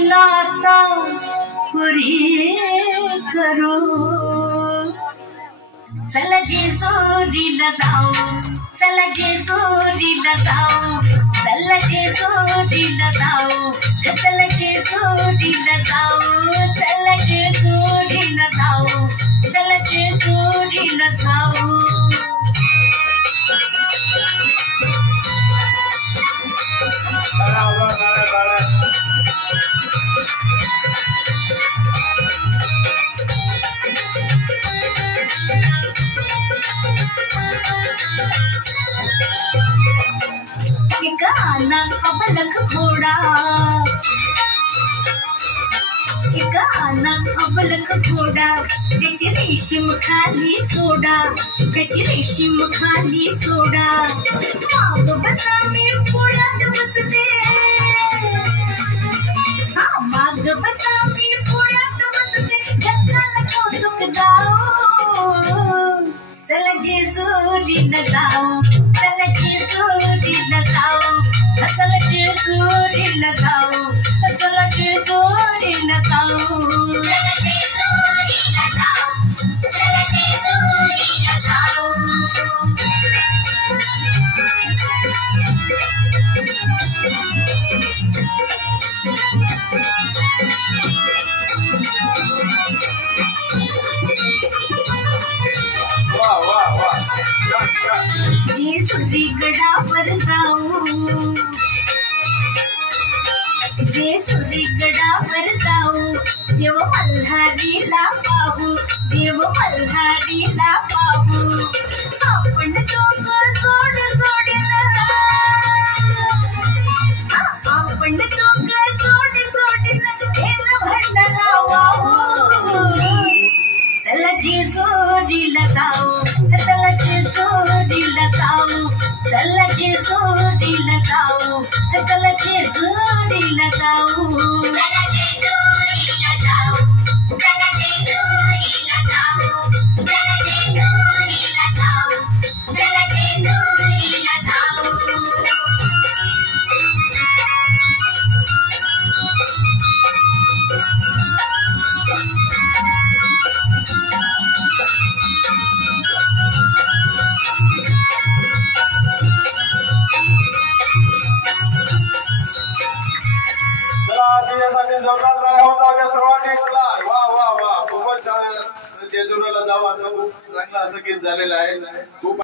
नाता पुरी करू चला जेजुरीला जाऊ चला जेजुरीला जाऊ चला जेजुरीला जाऊ चला जेजुरीला जाऊ चला जेजुरीला जाऊ चला जेजुरीला जाऊ गाना अबलख घोड़ा गाना अबलख घोड़ा त्याची रेशीम खाली सोडा त्याची रेशीम खाली सोडा माग बसा मी पुण्यात बसते हा माग बसा मी पुण्यात बसते जगाला कौतुक जाऊ चला जेजुरीला जाऊ चला जेजुरीला जाऊ चला जेजुरीला जाऊ चला जेजुरीला जाऊ चला जेजुरीला जाऊ चला जेजुरीला जाऊ जेजुरी गडावर जाऊ जेजुरी गडावर जाऊ देव मल्हारीला पाहू देव मल्हारीला पाहू आपण दोघं जोड जोडीला आपण दोघं जोड जोडीला केलं भंडारा वाहू चला जेजुरीला जाऊ चला जेजुरीला जाऊ चला जेजुरीला जाऊ चला जेजुरीला जाऊ चला जेजुरीला जाऊ चला जेजुरीला जाऊ चला जेजुरीला जाऊ चला जेजुरीला जाऊ सर्वांनी वा वा वा खूपच छान जेजुरीला जाऊ असं खूप चांगलं असं गीत झालेलं आहे खूप